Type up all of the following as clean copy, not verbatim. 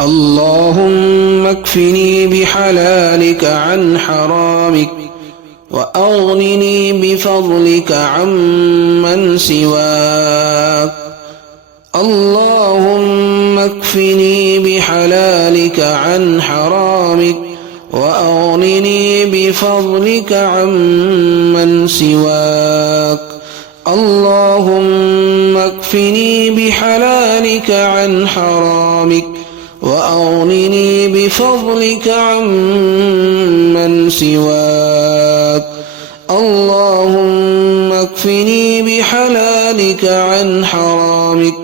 اللهم اكفني بحلالك عن حرامك وأغنني بفضلك عمن سواك. اللهم اكفني بحلالك عن حرامك وأغنني بفضلك عمن سواك. اللهم اكفني بحلالك عن حرامك وأغنني بفضلك عمن سواك. اللهم اكفني بحلالك عن حرامك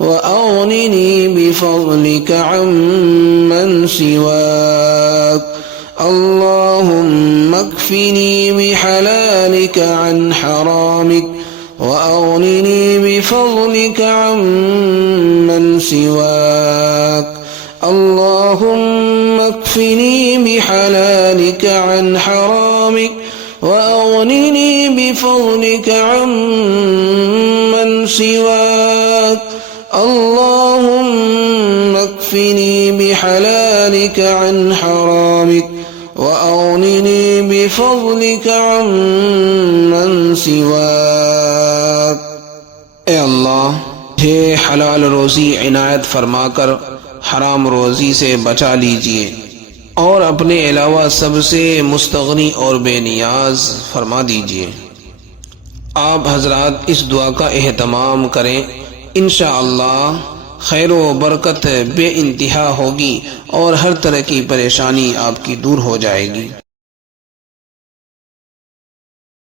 وأغنني بفضلك عمن سواك. اللهم اكفني بحلالك عن حرامك وأغنني بفضلك عمن سواك. اللهم اكفني بحلالك عن حرامك وأغنني بفضلك عمن سواك. اللهم اكفني بحلالك عن حرامك وأغنني بفضلك عمن سواك. اے اللہ مجھے حلال روزی عنایت فرما کر حرام روزی سے بچا لیجئے اور اپنے علاوہ سب سے مستغنی اور بے نیاز فرما دیجئے۔ آپ حضرات اس دعا کا اہتمام کریں، انشاءاللہ خیر و برکت بے انتہا ہوگی اور ہر طرح کی پریشانی آپ کی دور ہو جائے گی۔